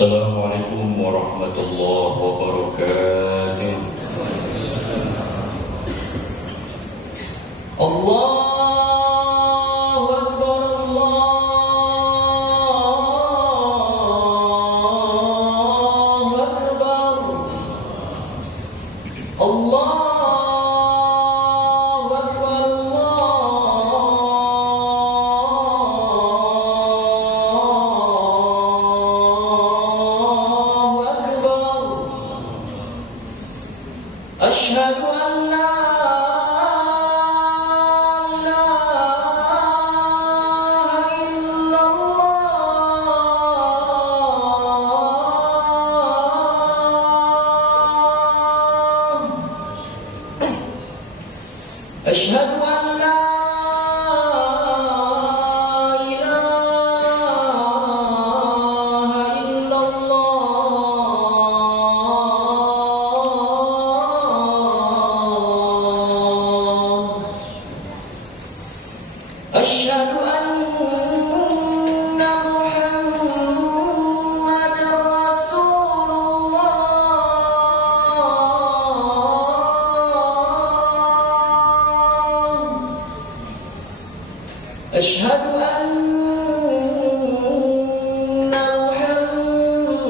Assalamualaikum warahmatullahi wabarakatuh. Allahu Akbar, Allahu Akbar, Allahu أشهد أن لا إله إلا الله أشهد أن لا أشهد أن محمد رسول الله أشهد أن محمد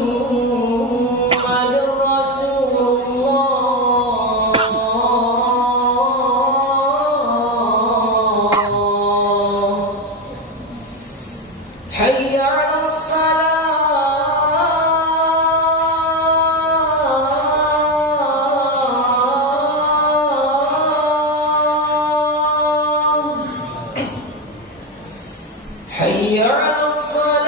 رسول الله حي على الصلاة حي على الصلاة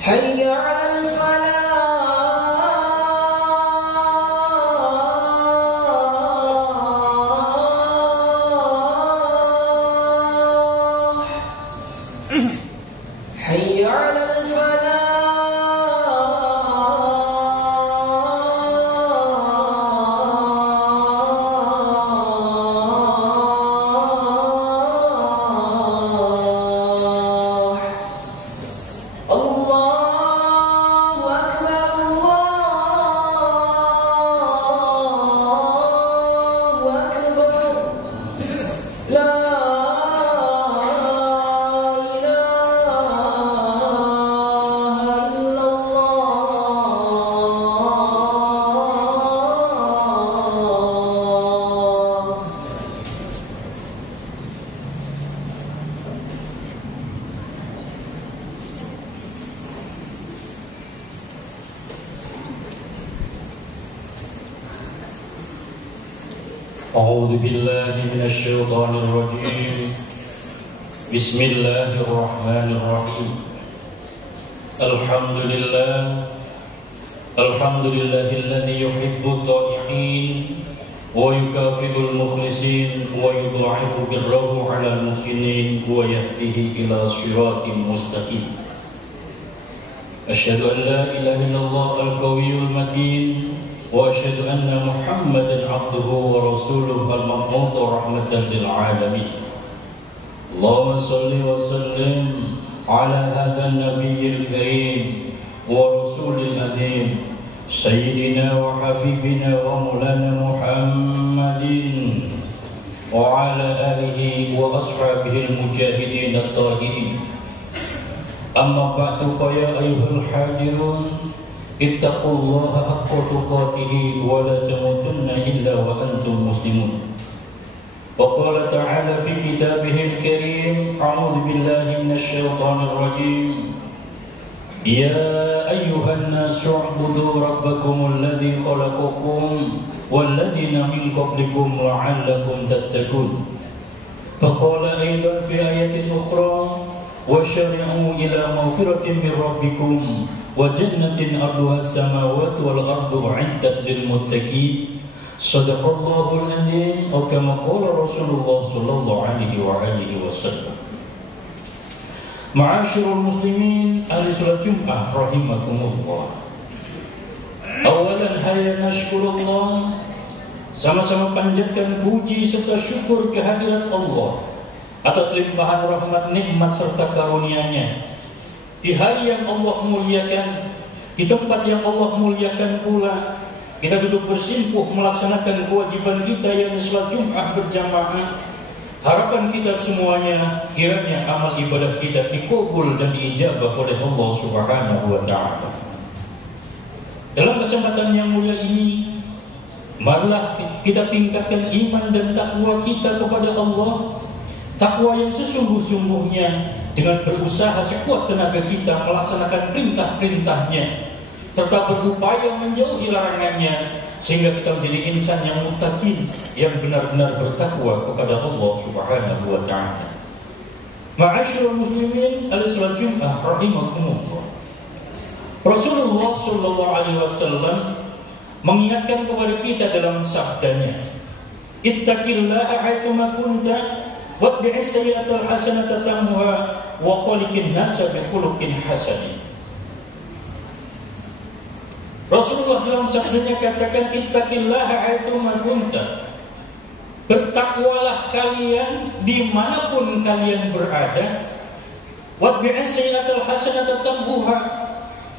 حي على الفلاح حي على الفلاح الله أكبر الله أكبر لا أعوذ بالله من الشيطان الرجيم بسم الله الرحمن الرحيم الحمد لله الذي يحب الطائعين ويكافئ المخلصين ويضاعف بره على المحسنين ويهده إلى صراط مستقيم أشهد أن لا إله إلا الله القوي المتين وأشهد أن محمدا عبده ورسوله المبعوث رحمة للعالمين اللهم صل وسلم على هذا النبي الكريم ورسول الأمين سيدنا وحبيبنا ومولانا محمد وعلى آله وأصحابه المجاهدين الطاهرين أما بعد فيا أيها الحاضرون اتقوا الله حق تقاته ولا تموتن إلا وأنتم مسلمون وقال تعالى في كتابه الكريم أعوذ بالله من الشيطان الرجيم يا أيها الناس اعبدوا ربكم الذي خلقكم والذين من قبلكم لعلكم تتقون فقال أيضا في آية أخرى وشارعوا إلى مغفرة من ربكم وجنة أرضها السماوات والأرض أعدت للمتقين صدق الله العظيم وكما قال رسول الله صلى الله عليه وآله وسلم. Ma'asyiral muslimin ahli salat Jumat rahimakumullah. nashkurullah, sama-sama panjatkan puji serta syukur kehadirat Allah atas limpahan rahmat, nikmat serta karunia-Nya. Di hari yang Allah muliakan, di tempat yang Allah muliakan pula, kita duduk bersimpuh melaksanakan kewajiban kita yang salat Jumat berjamaah. Harapan kita semuanya kiranya amal ibadah kita dikabul dan diijabah oleh Allah Subhanahu wa taala. Dalam kesempatan yang mulia ini, marilah kita tingkatkan iman dan takwa kita kepada Allah. Takwa yang sesungguh-sungguhnya dengan berusaha sekuat tenaga kita melaksanakan perintah-perintahnya serta berupaya menjauhi larangannya, sehingga kita menjadi insan yang muttaqin, yang benar-benar bertakwa kepada Allah Subhanahu wa taala. Ma'asyiral muslimin al-salat Jumat rahimakumullah. Rasulullah sallallahu alaihi wasallam mengingatkan kepada kita dalam sabdanya, "Ittaqillaha haitsu ma kunta watbi'is sayyi'atal hasanata tamhuha wa khaliqin nasa bi khuluqin hasan." Rasulullah dalam sabdanya katakan, "Ittaqillaha haitsu ma kunta." Bertakwalah kalian dimanapun kalian berada. Watbi'is sayyi'atal hasanata tamhuha,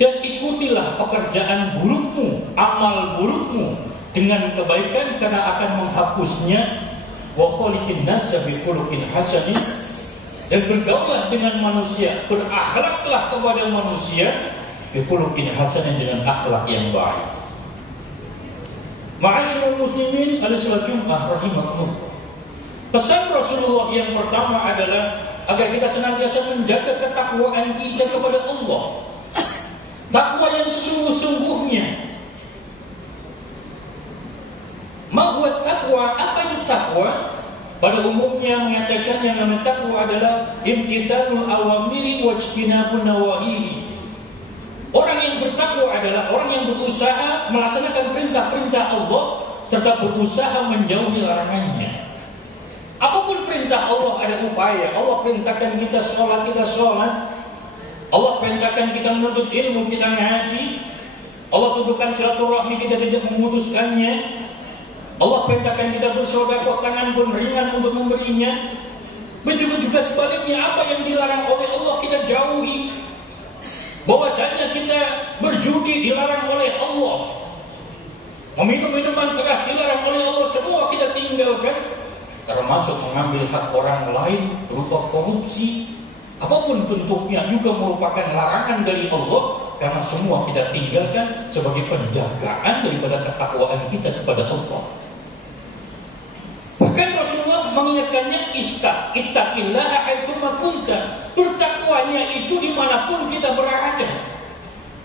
dan ikutilah pekerjaan burukmu, amal burukmu dengan kebaikan karena akan menghapusnya. Wa khaliqin nasa bi khuluqin hasanin, dan bergaulah dengan manusia, berakhlaklah kepada manusia bi khuluqin hasanin, dengan akhlak yang baik. Ma'asyiral muslimin al-salat Jumat rahimakumullah. Pesan Rasulullah yang pertama adalah agar kita senantiasa menjaga ketakwaan kita kepada Allah. Takwa yang sesungguh-sungguhnya. Ma huwa takwa? Apa itu takwa? Pada umumnya mengatakan yang namanya takwa adalah imtitsalul awamiri wajtinabun nawahi. Orang yang bertakwa adalah orang yang berusaha melaksanakan perintah-perintah Allah serta berusaha menjauhi larangannya. Apapun perintah Allah ada upaya. Allah perintahkan kita sholat. Allah perintahkan kita menuntut ilmu, kita ngaji. Allah tentukan silaturahmi, kita tidak memutuskannya. Allah perintahkan kita bersedekah, tangan pun ringan untuk memberinya. Begitu juga sebaliknya, apa yang dilarang oleh Allah kita jauhi. Bahwasanya kita berjudi dilarang oleh Allah, meminum minuman keras dilarang oleh Allah, semua kita tinggalkan. Termasuk mengambil hak orang lain berupa korupsi, apapun bentuknya juga merupakan larangan dari Allah, karena semua kita tinggalkan sebagai penjagaan daripada ketakwaan kita kepada Allah. Bahkan Rasulullah mengingatkannya, ittaqillaha haitsu ma kunta. Bertakwanya itu dimanapun kita berada.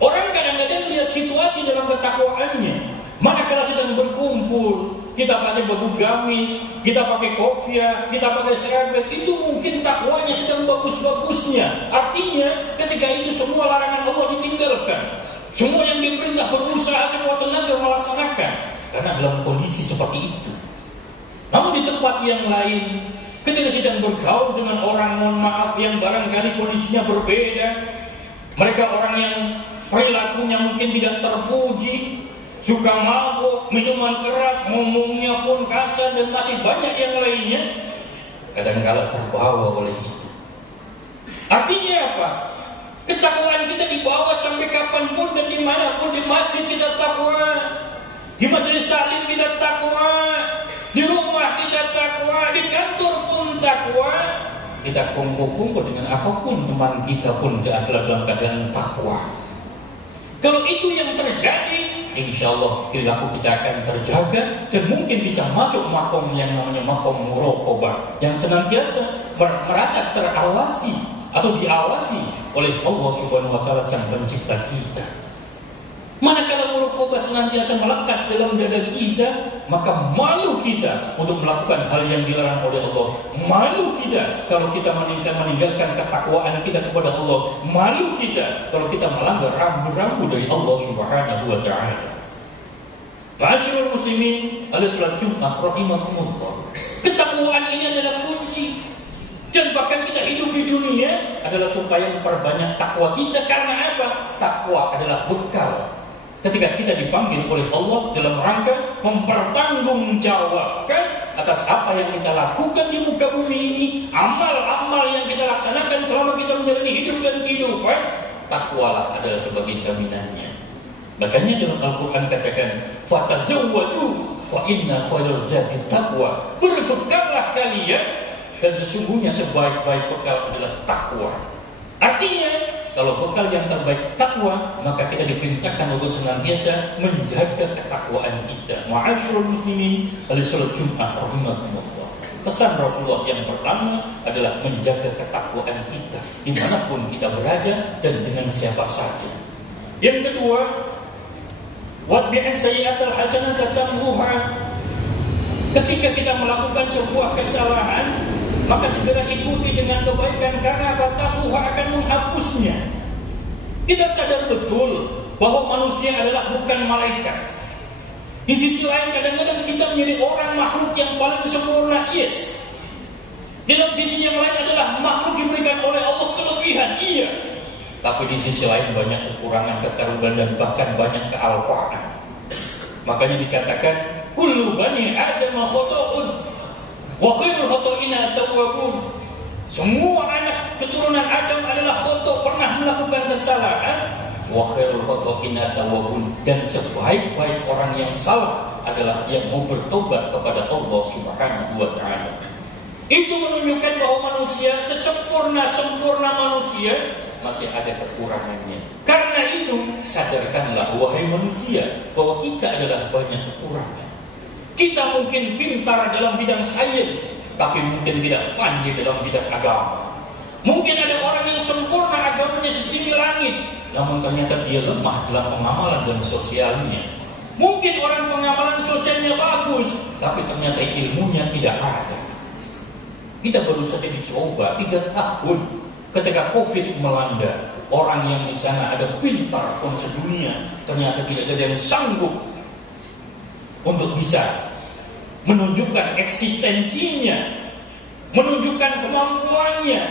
Orang kadang-kadang lihat situasi dalam ketakwaannya. Manakala sedang berkumpul, kita pakai baju gamis, kita pakai kopiah, kita pakai seragam, itu mungkin takwanya sedang bagus-bagusnya. Artinya ketika itu semua larangan Allah ditinggalkan, semua yang diperintah berusaha semua tenaga melaksanakan, karena dalam kondisi seperti itu. Namun di tempat yang lain, ketika sedang bergaul dengan orang, mohon maaf, yang barangkali kondisinya berbeda, mereka orang yang perilakunya mungkin tidak terpuji, suka mabuk, minuman keras, ngomongnya pun kasar, dan masih banyak yang lainnya, kadang-kala terbawa oleh itu. Artinya apa? Ketakwaan kita dibawa sampai kapanpun dan dimanapun. Di masjid kita takwa, di majelis taklim kita takwa, di rumah kita takwa, di kantor pun takwa. Kita kumpul-kumpul dengan apapun teman kita pun adalah dalam keadaan takwa. Kalau itu yang terjadi, insya Allah perilaku kita akan terjaga dan mungkin bisa masuk makom yang namanya makom muraqabah, yang senantiasa merasa terawasi atau diawasi oleh Allah Subhanahu wa taala, Sang Pencipta kita. Manakala muraqabah senantiasa melekat dalam dada kita, maka malu kita untuk melakukan hal yang dilarang oleh Allah. Malu kita kalau kita meninggalkan ketakwaan kita kepada Allah. Malu kita kalau kita melanggar rambu-rambu dari Allah Subhanahu wa taala. Ma'asyiral muslimin, al-salat Jumat rahimakumullah. Ketakwaan ini adalah kunci. Dan bahkan kita hidup di dunia adalah supaya memperbanyak takwa kita. Karena apa? Takwa adalah bekal ketika kita dipanggil oleh Allah dalam rangka mempertanggungjawabkan atas apa yang kita lakukan di muka bumi ini, amal-amal yang kita laksanakan selama kita menjalani hidup dan kehidupan, takwalah adalah sebagai jaminannya. Makanya dalam Al-Quran katakan, fatazawwadu fa inna khairal zadi taqwa. Berbekallah kalian, dan sesungguhnya sebaik-baik bekal adalah takwa. Artinya, kalau bekal yang terbaik takwa, maka kita diperintahkan untuk senantiasa menjaga ketakwaan kita. Ma'asyiral muslimin, pada salat Jumat rahimakumullah. Pesan Rasulullah yang pertama adalah menjaga ketakwaan kita dimanapun kita berada dan dengan siapa saja. Yang kedua, watbi'is sayyi'atal hasanata tamhuha. Ketika kita melakukan sebuah kesalahan, maka segera ikuti dengan kebaikan, karena tamhuha akan menghapusnya. Kita sadar betul bahwa manusia adalah bukan malaikat. Di sisi lain kadang-kadang kita menjadi orang makhluk yang paling sempurna, yes. Dalam sisi yang lain adalah makhluk diberikan oleh Allah kelebihan, iya. Tapi di sisi lain banyak kekurangan, kekurangan, dan bahkan banyak kealpaan. Makanya dikatakan kullu bani Adam khata'un wa khairul khata'ina at-tawwabun. Semua anak keturunan Adam adalah khata', pernah melakukan kesalahan. Wa khairul khata'ina at-tawwabun, dan sebaik-baik orang yang salah adalah yang mau bertobat kepada Allah Subhanahu wa taala. Itu menunjukkan bahwa manusia sesempurna-sempurna manusia masih ada kekurangannya. Karena itu, sadarkanlah wahai manusia bahwa kita adalah banyak kekurangan. Kita mungkin pintar dalam bidang sains, tapi mungkin tidak pandai dalam bidang agama. Mungkin ada orang yang sempurna agamanya setinggi langit, namun ternyata dia lemah dalam pengamalan dan sosialnya. Mungkin orang pengamalan sosialnya bagus, tapi ternyata ilmunya tidak ada. Kita baru saja dicoba 3 tahun ketika COVID melanda. Orang yang di sana ada pintar pun sedunia, ternyata tidak ada yang sanggup untuk bisa menunjukkan eksistensinya, menunjukkan kemampuannya,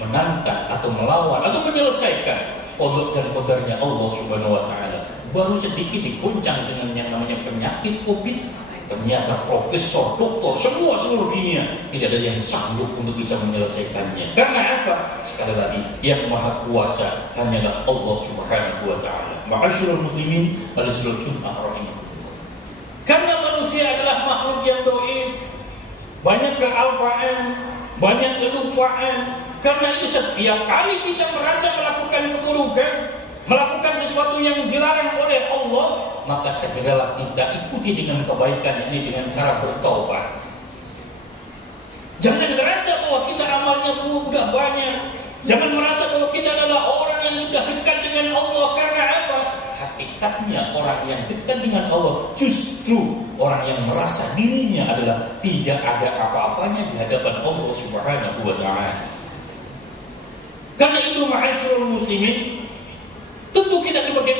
menantang atau melawan atau menyelesaikan kodok dan kodarnya Allah Subhanahu wa taala. Baru sedikit diguncang dengan yang namanya penyakit COVID, ternyata profesor, doktor, semua seluruh dunia tidak ada yang sanggup untuk bisa menyelesaikannya. Karena apa? Sekali lagi, yang maha kuasa hanyalah Allah Subhanahu wa taala. Ma'asyiral muslimin, pada salat Jumat rahimahullah. Karena manusia adalah makhluk yang dhaif, banyak kealpaan, banyak kelupaan. Karena itu setiap kali kita merasa melakukan keburukan, melakukan sesuatu yang dilarang oleh Allah, maka segeralah kita ikuti dengan kebaikan ini dengan cara bertaubat. Jangan merasa bahwa kita amalnya sudah banyak. Jangan merasa bahwa kita adalah orang yang sudah dekat dengan Allah. Karena apa? Hakikatnya orang yang dekat dengan Allah justru orang yang merasa dirinya adalah tidak ada apa-apanya di hadapan Allah Subhanahu wa taala. Karena itu ma'asyiral muslimin, tentu kita sebagai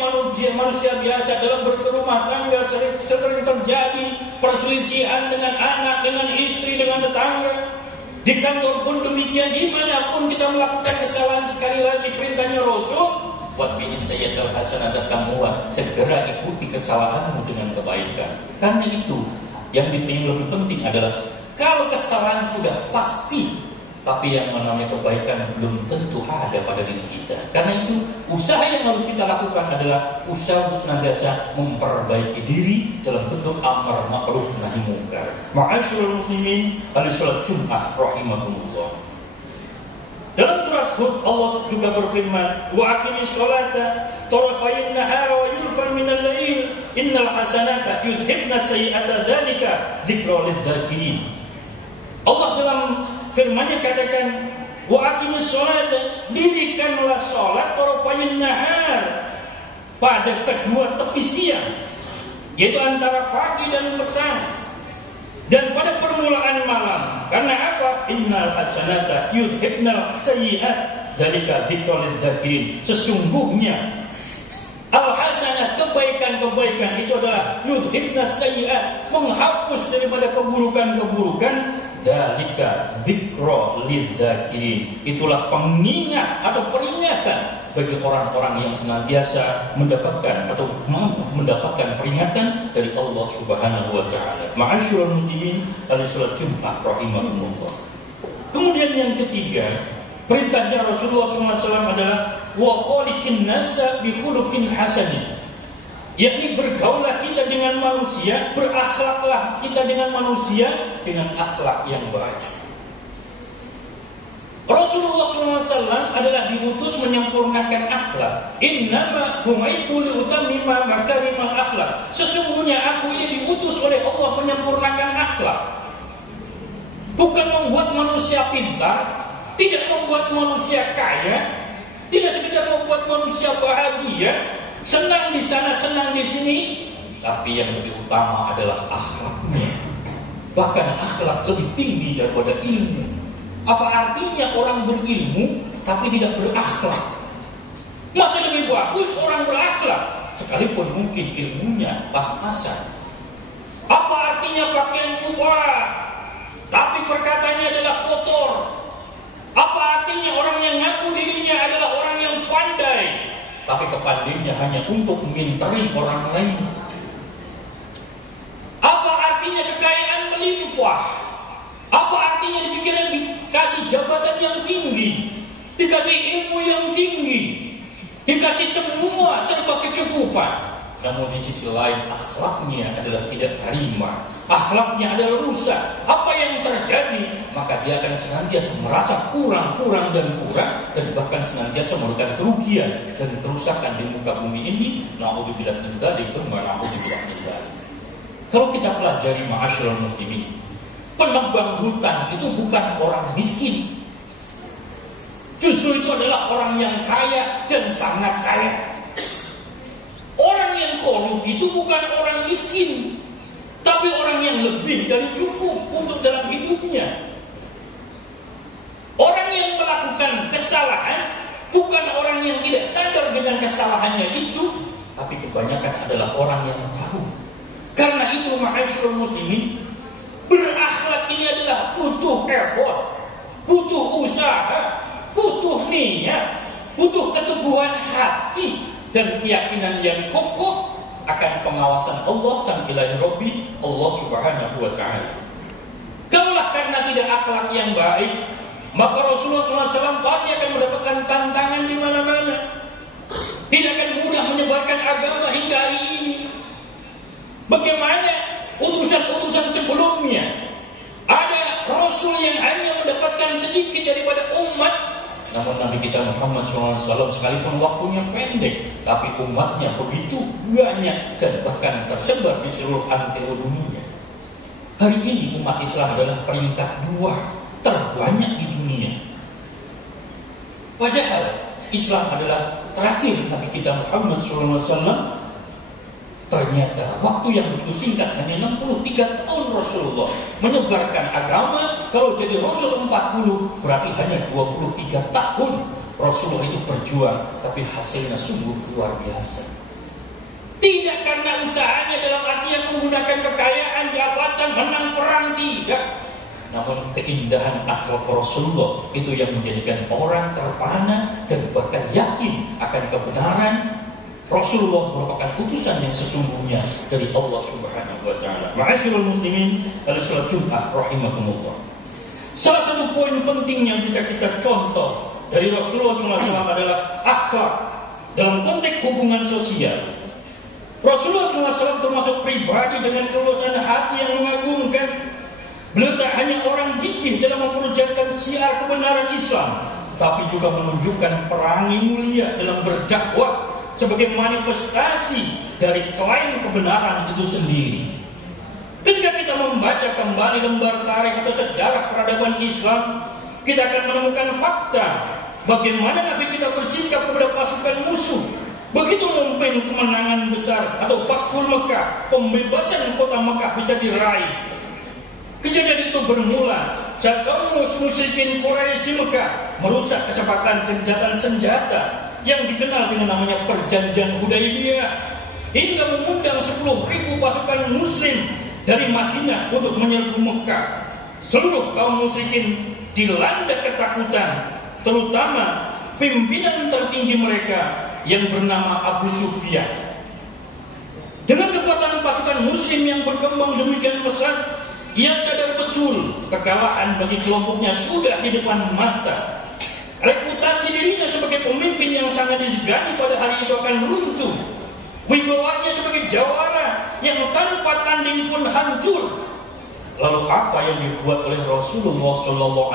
manusia biasa dalam berumah tangga sering terjadi perselisihan dengan anak, dengan istri, dengan tetangga. Di kantor pun demikian, dimanapun kita melakukan kesalahan. Sekali lagi perintahnya Rasul, watbi'is sayyi'atal hasanata tamhuha, segera ikuti kesalahanmu dengan kebaikan. Karena itu yang lebih penting adalah kalau kesalahan sudah pasti, tapi yang namanya kebaikan belum tentu ada pada diri kita. Karena itu usaha yang harus kita lakukan adalah usaha untuk senantiasa memperbaiki diri dalam bentuk amar ma'ruf nahi munkar. Ma'asyiral muslimin, pada salat Jumat rahimakumullah. Dalam surat Hud Allah juga berfirman, wa aqimis sholata tarafayn nahar wa yulfan minal lail innal hasanata yudhibna sayyi'ata dzalika dzikra lidzakirin. Allah dalam firman-Nya katakan, wa aqimis sholata, dirikanlah salat tarafayn nahar, pada kedua tepi siang, yaitu antara pagi dan petang, dan pada permulaan malam. Karena apa? Innal hasanata yudhibnal sayyi'at dzalika dzikra lidzakirin. Sesungguhnya al-hasanah, kebaikan-kebaikan itu adalah yudhibnas sayyi'at, menghapus daripada keburukan-keburukan. Dzalika dzikra lidzakirin, itulah pengingat atau peringatan bagi orang-orang yang senantiasa mendapatkan atau mendapatkan peringatan dari Allah Subhanahu wa taala. Ma'asyiral muslimin, salat Jumat rahimahumullah. Kemudian yang ketiga, perintahnya Rasulullah SAW adalah wa khaliqin nasa bi khuluqin hasanin. Yakni bergaulah kita dengan manusia, berakhlaklah kita dengan manusia dengan akhlak yang baik. Rasulullah SAW adalah diutus menyempurnakan akhlak. Innama bu'itsu liutammima makarimal akhlak. Sesungguhnya aku ini diutus oleh Allah menyempurnakan akhlak. Bukan membuat manusia pintar, tidak membuat manusia kaya, tidak sekedar membuat manusia bahagia, senang di sana, senang di sini, tapi yang lebih utama adalah akhlaknya. Bahkan akhlak lebih tinggi daripada ilmu. Apa artinya orang berilmu tapi tidak berakhlak? Masih lebih bagus orang berakhlak, sekalipun mungkin ilmunya pas-pasan. Apa artinya pakaian jubah tapi perkataannya adalah kotor? Apa artinya orang yang ngaku dirinya adalah orang yang pandai, tapi kepandainya hanya untuk menginteri orang lain? Apa artinya kekayaan melimpah? Apa artinya dikasih jabatan yang tinggi, dikasih ilmu yang tinggi, dikasih semua serba kecukupan? Namun di sisi lain akhlaknya adalah tidak terima, akhlaknya adalah rusak. Apa yang terjadi? Maka dia akan senantiasa merasa kurang dan bahkan senantiasa melakukan kerugian dan kerusakan di muka bumi ini. Na'udzubillah min dzalik wa na'udzubillah min dzalik. Kalau kita pelajari ma'asyiral muslimin, penebang hutan itu bukan orang miskin. Justru itu adalah orang yang kaya dan sangat kaya. Orang yang korup itu bukan orang miskin, tapi orang yang lebih dari cukup untuk dalam hidupnya. Orang yang melakukan kesalahan bukan orang yang tidak sadar dengan kesalahannya itu, tapi kebanyakan adalah orang yang tahu. Karena itu ma'asyiral muslimin, berakhlak ini adalah butuh effort, butuh usaha, butuh niat, butuh keteguhan hati dan keyakinan yang kokoh akan pengawasan Allah sang ilahi Rabbi, Allah Subhanahu wa taala. Kalaulah karena tidak akhlak yang baik, maka Rasulullah SAW pasti akan mendapatkan tantangan di mana-mana. Tidak akan mudah menyebarkan agama hingga hari ini. Bagaimana utusan-utusan sebelumnya? Ada Rasul yang hanya mendapatkan sedikit daripada umat, namun Nabi kita Muhammad SAW sekalipun waktunya pendek, tapi umatnya begitu banyak dan bahkan tersebar di seluruh antero dunia. Hari ini umat Islam adalah peringkat 2 terbanyak di dunia. Padahal Islam adalah terakhir Nabi kita Muhammad SAW. Ternyata waktu yang begitu singkat, hanya 63 tahun Rasulullah menyebarkan agama. Kalau jadi Rasul 40, berarti hanya 23 tahun Rasulullah itu berjuang, tapi hasilnya sungguh luar biasa. Tidak karena usahanya dalam artian menggunakan kekayaan, jabatan, menang perang, tidak. Namun keindahan akhlak Rasulullah itu yang menjadikan orang terpana dan bahkan yakin akan kebenaran Rasulullah merupakan utusan yang sesungguhnya dari Allah Subhanahu wa taala. Ma'asyiral muslimin, salat Jumat rahimakumullah. Salah satu poin penting yang bisa kita contoh dari Rasulullah SAW adalah akhlak dalam konteks hubungan sosial. Rasulullah SAW termasuk pribadi dengan kelulusan hati yang mengagumkan. Beliau tak hanya orang gigih dalam memperjuangkan syiar kebenaran Islam, tapi juga menunjukkan perangi mulia dalam berdakwah sebagai manifestasi dari klaim kebenaran itu sendiri. Ketika kita membaca kembali lembar tarikh atau sejarah peradaban Islam, kita akan menemukan fakta bagaimana Nabi kita bersikap kepada pasukan musuh. Begitu memimpin kemenangan besar atau Fathul Mekah, pembebasan kota Mekah bisa diraih. Kejadian itu bermula saat kaum musyrikin Quraisy di Mekah merusak kesepakatan gencatan senjata yang dikenal dengan namanya Perjanjian Hudaibiyah, hingga mengundang 10.000 pasukan Muslim dari Madinah untuk menyerbu Mekah. Seluruh kaum musyrikin dilanda ketakutan, terutama pimpinan tertinggi mereka yang bernama Abu Sufyan. Dengan kekuatan pasukan muslim yang berkembang demikian pesat, ia sadar betul kekalahan bagi kelompoknya sudah di depan mata. Reputasi dirinya sebagai pemimpin yang sangat disegani pada hari itu akan runtuh. Wibawanya sebagai jawara yang tanpa tanding pun hancur. Lalu apa yang dibuat oleh Rasulullah SAW?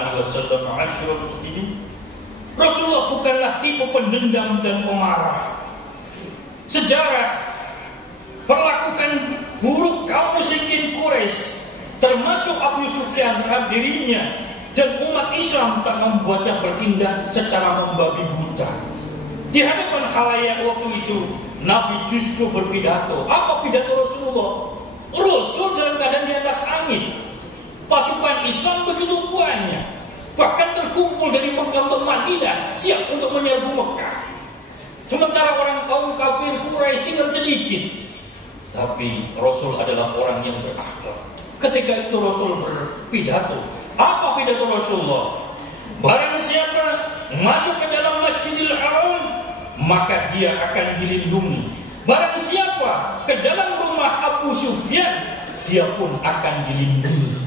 Rasulullah bukanlah tipe pendendam dan pemarah. Sejarah perlakukan buruk kaum musyrikin Quraisy, termasuk Abu Sufyan terhadap dirinya dan umat Islam, tak membuatnya bertindak secara membabi buta. Di hadapan khalayak waktu itu, Nabi justru berpidato. Apa pidato Rasulullah? Rasul dalam keadaan di atas angin. Pasukan Islam begitu banyak, bahkan terkumpul dari Mekah untuk Madinah, siap untuk menyerbu Mekah. Sementara orang kaum kafir Quraisy tinggal sedikit. Tapi Rasul adalah orang yang berakhlak. Ketika itu Rasul berpidato. Apa pidato Rasulullah? Barang siapa masuk ke dalam Masjidil Haram, maka dia akan dilindungi. Barang siapa ke dalam rumah Abu Sufyan, dia pun akan dilindungi.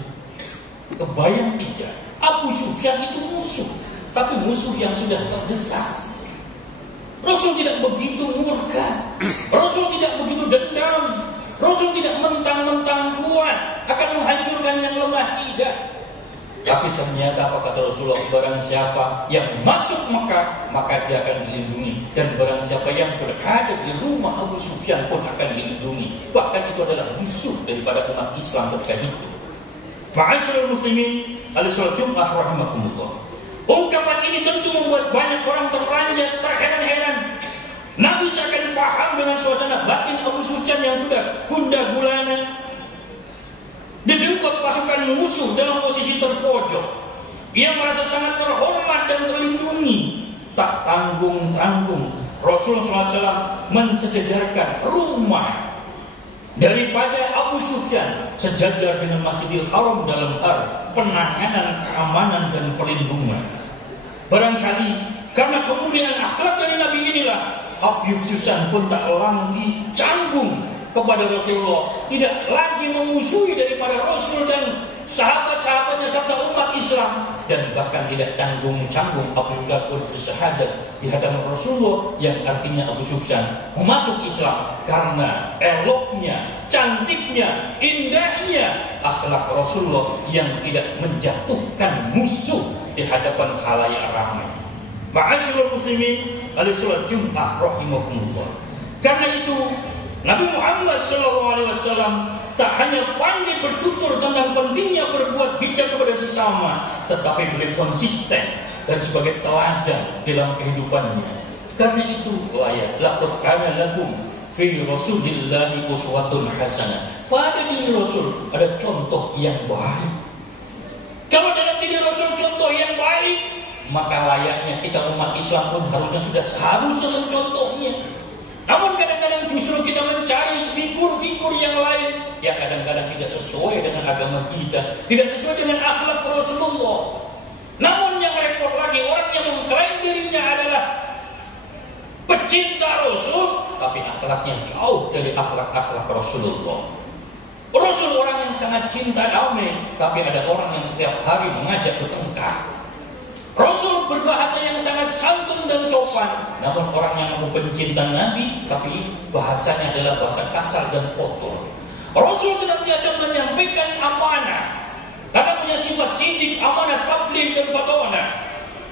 Kebayang tidak? Abu Sufyan itu musuh, tapi musuh yang sudah terdesak. Rasul tidak begitu murka, Rasul tidak begitu dendam, Rasul tidak mentang-mentang kuat akan menghancurkan yang lemah, tidak. Tapi ternyata apa kata Rasulullah? Barang siapa yang masuk Mekah, maka dia akan dilindungi. Dan barang siapa yang berada di rumah Abu Sufyan pun akan dilindungi. Bahkan itu adalah musuh daripada umat Islam ketika itu. Ma'asyiral muslimin, al-salat Jumat rahimakumullah. Ungkapan ini tentu membuat banyak orang terperanjat, terheran-heran. Nabi seakan paham dengan suasana batin Abu Sufyan yang sudah gundah gulana. Didengkut pasukan musuh dalam posisi terpojok. Ia merasa sangat terhormat dan terlindungi. Tak tanggung-tanggung Rasulullah SAW mensejajarkan rumah daripada Abu Sufyan sejajar dengan Masjidil Haram dalam hal penanganan, keamanan dan perlindungan. Barangkali karena kemuliaan akhlak dari Nabi inilah Abu Sufyan pun tak lagi canggung kepada Rasulullah, tidak lagi memusuhi daripada Rasul dan sahabat-sahabatnya serta umat Islam, dan bahkan tidak canggung-canggung Abu Sufyan pun bersyahadat di hadapan Rasulullah, yang artinya Abu Sufyan memasuk Islam karena eloknya, cantiknya, indahnya akhlak Rasulullah yang tidak menjatuhkan musuh di hadapan khalayak ramai. Ma'asyiral muslimin, al-salat Jumat rahimakumullah. Karena itu Nabi Muhammad SAW tak hanya pandai bertutur tentang pentingnya berbuat bijak kepada sesama, tetapi beliau konsisten dan sebagai teladan dalam kehidupannya. Karena itu layak laqad kana lakum fi Rasulillahi uswatun hasanah. Pada diri Rasul ada contoh yang baik. Kalau dalam diri Rasul contoh yang baik, maka layaknya kita umat Islam pun harusnya sudah seharusnya mencontohnya. Namun kadang-kadang justru kita mencari figur-figur yang lain yang kadang-kadang tidak sesuai dengan agama kita, tidak sesuai dengan akhlak Rasulullah. Namun yang repot lagi, orang yang mengklaim dirinya adalah pecinta Rasul, tapi akhlaknya jauh dari akhlak-akhlak Rasulullah. Rasul orang yang sangat cinta damai, tapi ada orang yang setiap hari mengajak bertengkar. Rasul berbahasa yang sangat santun dan sopan, namun orang yang mengaku pencinta Nabi, tapi bahasanya adalah bahasa kasar dan kotor. Rasul senantiasa menyampaikan amanah, karena punya sifat sidik, amanah, tabligh dan fatwana.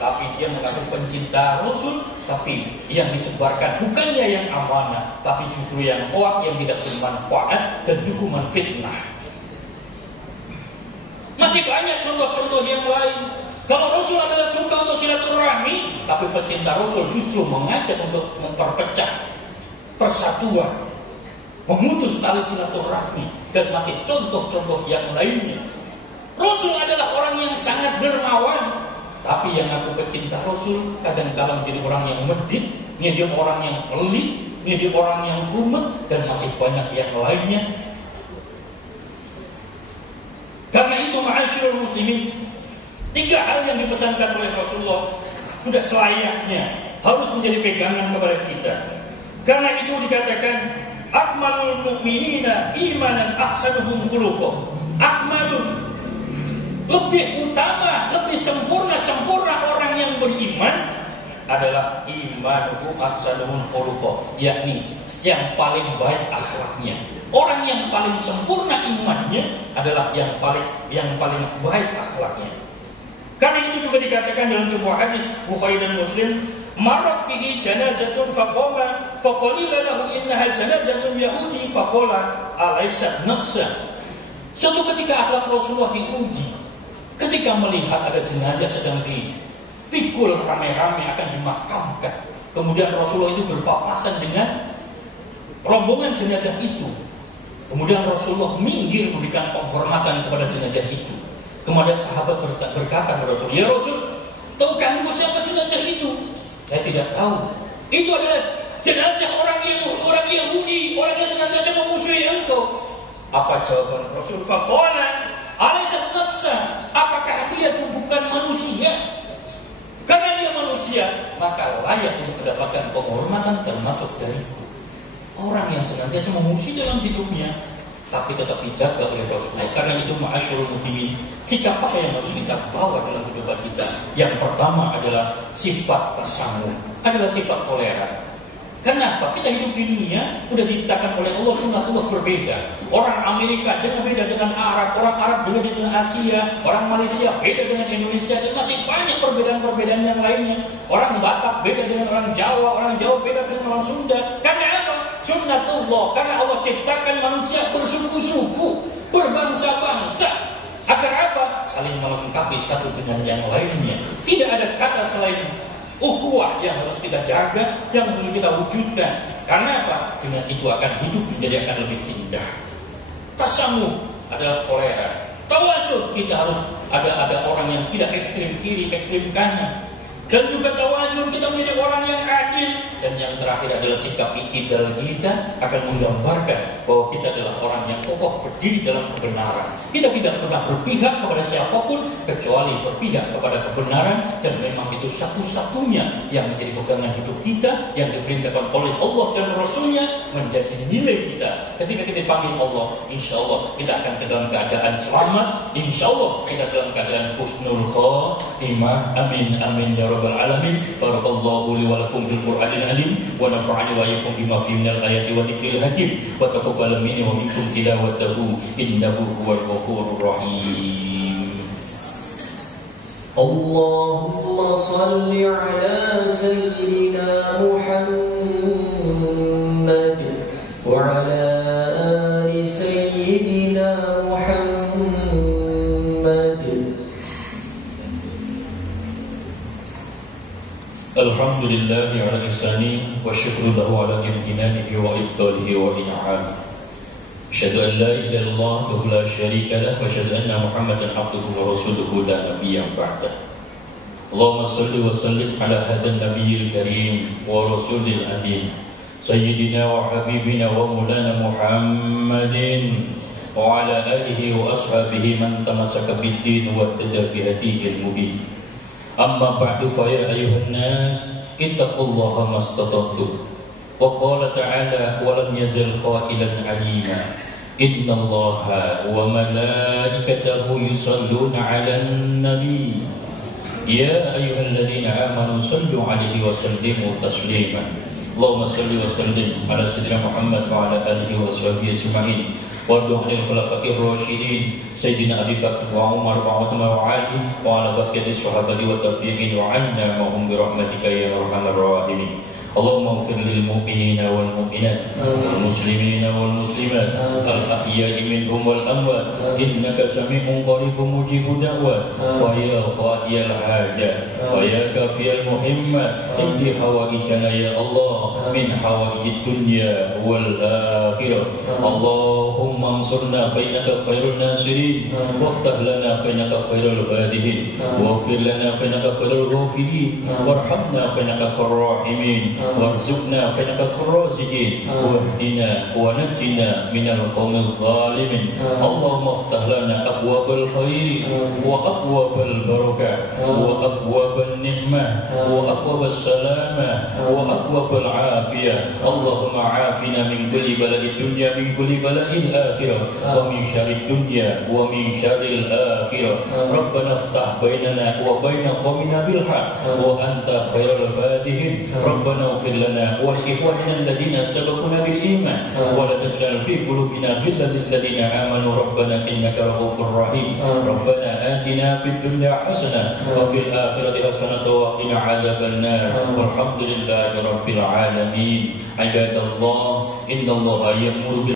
Tapi dia mengaku pencinta Rasul, tapi yang disebarkan bukannya yang amanah, tapi justru yang hoak, yang tidak bermanfaat dan hukuman fitnah. Masih banyak contoh-contoh yang lain. Kalau Rasul adalah suka untuk silaturahmi, tapi pecinta Rasul justru mengajak untuk memperpecah persatuan, memutus tali silaturahmi, dan masih contoh-contoh yang lainnya. Rasul adalah orang yang sangat dermawan, tapi yang aku pecinta Rasul kadang-kadang menjadi orang yang medit, menjadi orang yang pelit, menjadi orang yang rumet, dan masih banyak yang lainnya. Karena itu ma'asyiral muslimin, 3 hal yang dipesankan oleh Rasulullah sudah selayaknya harus menjadi pegangan kepada kita. Karena itu dikatakan akmalul mu'minina imanan ahsanuhum khuluqan. Akmalul, lebih utama, lebih sempurna orang yang beriman adalah imanuhu ahsanuhum khuluqan, yakni yang paling baik akhlaknya. Orang yang paling sempurna imannya adalah yang paling baik akhlaknya. Karena itu juga dikatakan dalam sebuah hadis Bukhari dan Muslim, marat bihi janazatun faqama faqala lahu innaha janazatun yahudi faqala alaysat nafsa. Suatu ketika akhlak Rasulullah diuji, ketika melihat ada jenazah sedang dipikul ramai-ramai akan dimakamkan, kemudian Rasulullah itu berpapasan dengan rombongan jenazah itu. Kemudian Rasulullah minggir memberikan penghormatan kepada jenazah itu. Kemudian sahabat berkata kepada Rasul, ya Rasul, tahukah engkau siapa jenazah itu? Saya tidak tahu. Itu adalah jenazah orang Yahudi, orang yang senantiasa memusuhi engkau. Apa jawaban Rasul? Faqala alaysat nafsa, apakah dia itu bukan manusia? Karena dia manusia, maka layak untuk mendapatkan penghormatan termasuk dariku. Orang yang senantiasa memusuhi dalam hidupnya, tapi tetap dijaga oleh Rasulullah. Karena itu ma'asyurul muslimin, sikap apa yang harus kita bawa dalam kehidupan kita? Yang pertama adalah sifat tasamuh, adalah sifat toleran. Kenapa? Kita hidup di dunia sudah diciptakan oleh Allah sunnatullah berbeda. Orang Amerika beda dengan Arab, orang Arab beda dengan Asia, orang Malaysia beda dengan Indonesia, dan masih banyak perbedaan-perbedaan yang lainnya. Orang Batak beda dengan orang Jawa beda dengan orang Sunda. Karena apa? Sunnatullah. Karena Allah ciptakan manusia bersuku-suku, berbangsa-bangsa. Agar apa? Saling melengkapi satu dengan yang lainnya. Tidak ada kata selain ukhuwah yang harus kita jaga, yang harus kita wujudkan. Karena apa? Dengan itu akan hidup menjadi akan lebih indah. Tasamuh adalah toleran. Tawasud, kita harus ada orang yang tidak ekstrem kiri, ekstrem kanan. Dan juga tawazun, kita menjadi orang yang adil. Dan yang terakhir adalah sikap i'tidal kita akan menggambarkan bahwa kita adalah orang yang kokoh berdiri dalam kebenaran. Kita tidak pernah berpihak kepada siapapun kecuali berpihak kepada kebenaran, dan memang itu satu-satunya yang menjadi pegangan hidup kita, yang diperintahkan oleh Allah dan Rasulnya menjadi nilai kita. Ketika kita dipanggil Allah, insya Allah kita akan dalam keadaan selamat, insya Allah kita dalam keadaan husnul khatimah. Amin amin ya rabbal alamin. Barakallahu li wa lakum bil Qur'anil azim wa nafa'ani wa iyyakum bima fihi minal ayati wa dzikril hakim wa taqabbal minni wa minkum tilawatahu innahu huwal ghafurur rahim. Allahumma salli ala sayyidina Muhammad wa ala ali sayyidina Muhammad. Alhamdulillahi ala ihsani wa syukru lahu ala imtinanihi wa iftalihi wa in'am. Asyhadu an la ilaha illallah wa la syarika lah wa asyhadu anna Muhammadan abduhu wa rasuluhu la nabiyya ba'dah. Allahumma shalli wa sallim ala hadzal nabiyil karim wa rasulil azim sayyidina wa habibina wa maulana Muhammadin wa ala alihi wa ashabihi man tamassaka bid-din wa ihtada bi hadiyil mubin. Amma ba'du fa ya ayuhan nas ittaqullaha mastata'tum. Wa qala ta'ala wa lam yazal qailan 'alima innallaha wa malaikatahu yusalluna 'alan nabi ya ayyuhalladzina amanu sallu 'alaihi wa sallimu taslima. Allahumma salli wa sallim ala sayyidina Muhammad wa ala alihi wa sahbihi ajma'in. Wardu anil khulafa'ir rasyidin Sayyidina Abi Bakr wa Umar wa Uthman wa Ali wa ala baqiyati sahabati wa tabi'in wa anna mahum bi rahmatika ya arhamar rahimin. Allahumma ighfir lil mu'minina wal mu'minat wal muslimina wal muslimat al ahya'i minhum wal amwat innaka sami'un qaribun mujibud da'wat wa ya qadiyal hajat wa ya kafiyal muhimmat indi hawaijana ya Allah min hawaijid dunya wal akhirah. Allahumma ansurna fa innaka khairun nasirin waftah lana fa innaka khairul fatihin waghfir lana fa innaka khairul ghafirin warhamna fa innaka arhamur rahimin. warzuqna fa innaka khurraziqin wahdina wa najjina minal qawmil zalimin. Allahumma iftah lana abwabal khair wa abwabal barakah wa abwabal ni'mah wa abwabas salamah wa abwabal afiyah. Allahumma afina min kulli bala'id dunya min kulli bala'il akhirah wa min syarrid dunya wa min syarril akhirah. Rabbana iftah bainana wa baina qawmina bil haqq wa anta khairul fatihin. Rabbana ighfir lana wa li ikhwanina alladhina sabaquna bil iman wa la taj'al fi qulubina ghillan lil ladzina amanu rabbana innaka ra'ufur rahim. Rabbana atina fid dunya hasanah wa fil akhirati hasanah wa qina adzaban nar. Walhamdulillahi rabbil alamin. Ibadallah, innallaha ya'muru